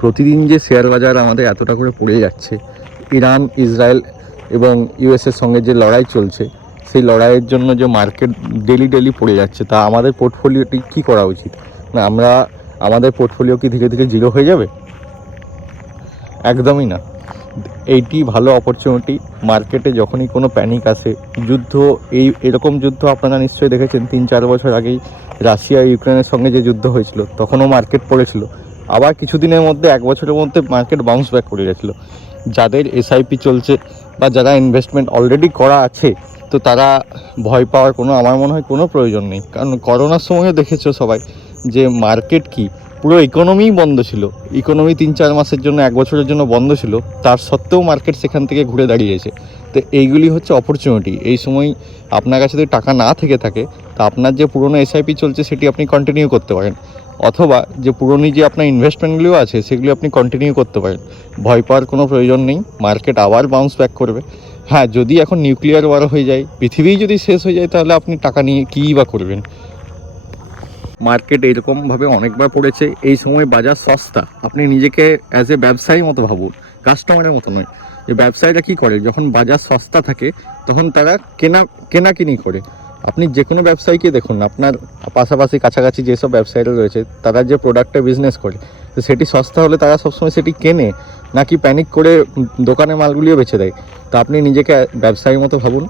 প্রতিদিন যে শেয়ার বাজার আমাদের এতটা করে পড়ে যাচ্ছে, ইরান ইসরায়েল এবং ইউএসের সঙ্গে যে লড়াই চলছে, সেই লড়াইয়ের জন্য যে মার্কেট ডেলি পড়ে যাচ্ছে, তা আমাদের পোর্টফোলিওটি কী করা উচিত? না আমাদের পোর্টফোলিও কি ধীরে ধীরে জিরো হয়ে যাবে? একদমই না। এইটি ভালো অপরচুনিটি। মার্কেটে যখনই কোনো প্যানিক আসে, যুদ্ধ, এরকম যুদ্ধ আপনারা নিশ্চয়ই দেখেছেন 3-4 বছর আগেই রাশিয়া ইউক্রেনের সঙ্গে যে যুদ্ধ হয়েছিল, তখনও মার্কেট পড়েছিল। আবার কিছুদিনের মধ্যে, 1 বছরের মধ্যে মার্কেট বাউন্স ব্যাক করে গেছিলো। যাদের এসআইপি চলছে বা যারা ইনভেস্টমেন্ট অলরেডি করা আছে, তো তারা ভয় পাওয়ার আমার মনে হয় কোনো প্রয়োজন নেই। কারণ করোনার সময়ও দেখেছো সবাই যে মার্কেট কি, পুরো ইকোনমিই বন্ধ ছিল। ইকোনমি 3-4 মাসের জন্য, 1 বছরের জন্য বন্ধ ছিল, তার সত্ত্বেও মার্কেট সেখান থেকে ঘুরে দাঁড়িয়েছে। তো এইগুলি হচ্ছে অপরচুনিটি। এই সময় আপনার কাছে যদি টাকা না থেকে থাকে, তা আপনার যে পুরনো এসআইপি চলছে সেটি আপনি কন্টিনিউ করতে পারেন, অথবা যে পুরনো যে আপনার ইনভেস্টমেন্টগুলিও আছে সেগুলি আপনি কন্টিনিউ করতে পারেন। ভয় পাওয়ার কোনো প্রয়োজন নেই। মার্কেট আবার বাউন্স ব্যাক করবে। হ্যাঁ, যদি এখন নিউক্লিয়ার ওয়ার হয়ে যায়, পৃথিবী যদি শেষ হয়ে যায়, তাহলে আপনি টাকা নিয়ে কীই বা করবেন? মার্কেট এইরকমভাবে অনেকবার পড়েছে। এই সময় বাজার সস্তা। আপনি নিজেকে অ্যাজ এ ব্যবসায়ী মতো ভাবুন, কাস্টমারের মতো নয়। যে ব্যবসায়ীরা কী করে, যখন বাজার সস্তা থাকে তখন তারা কেনাকিনি করে। আপনি যে কোনো ব্যবসায়ীকে দেখুন, আপনার পাশাপাশি কাছাকাছি যেসব ব্যবসায়ীরা রয়েছে, তারা যে প্রোডাক্টে বিজনেস করে, তো সেটি সস্তা হলে তারা সবসময় সেটি কেনে, নাকি প্যানিক করে দোকানে মালগুলিও বেচে দেয়। তো আপনি নিজেকে ব্যবসায়ীর মতো ভাবুন।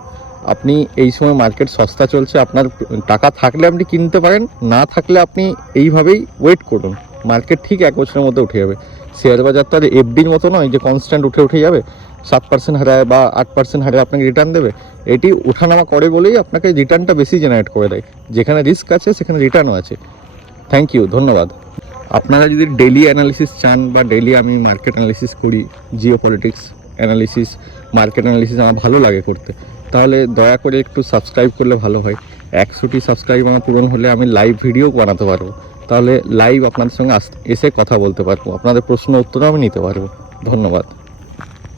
আপনি এই সময় মার্কেট সস্তা চলছে, আপনার টাকা থাকলে আপনি কিনতে পারেন, না থাকলে আপনি এইভাবেই ওয়েট করুন। মার্কেট ঠিক 1 বছরের মধ্যে উঠে যাবে। শেয়ার বাজার তো আর এফডির মতো নয় যে কনস্ট্যান্ট উঠে যাবে, 7% হারায় বা 8% হারায় আপনাকে রিটার্ন দেবে। এটি ওঠানামা করে বলেই আপনাকে রিটার্নটা বেশি জেনারেট করে দেয়। যেখানে রিস্ক আছে সেখানে রিটার্নও আছে। থ্যাংক ইউ, ধন্যবাদ। আপনারা যদি ডেলি অ্যানালিসিস চান, বা ডেলি আমি মার্কেট অ্যানালিসিস করি, Jio politics analysis, market analysis আমার ভালো লাগে করতে, তাহলে দয়া করে একটু সাবস্ক্রাইব করলে ভালো হয়। 100টি সাবস্ক্রাইব আমার পূরণ হলে আমি লাইভ ভিডিও বানাতে পারবো। তাহলে লাইভ আপনাদের সঙ্গে এসে কথা বলতে পারবো, আপনাদের প্রশ্ন উত্তরও আমি নিতে পারবো। ধন্যবাদ।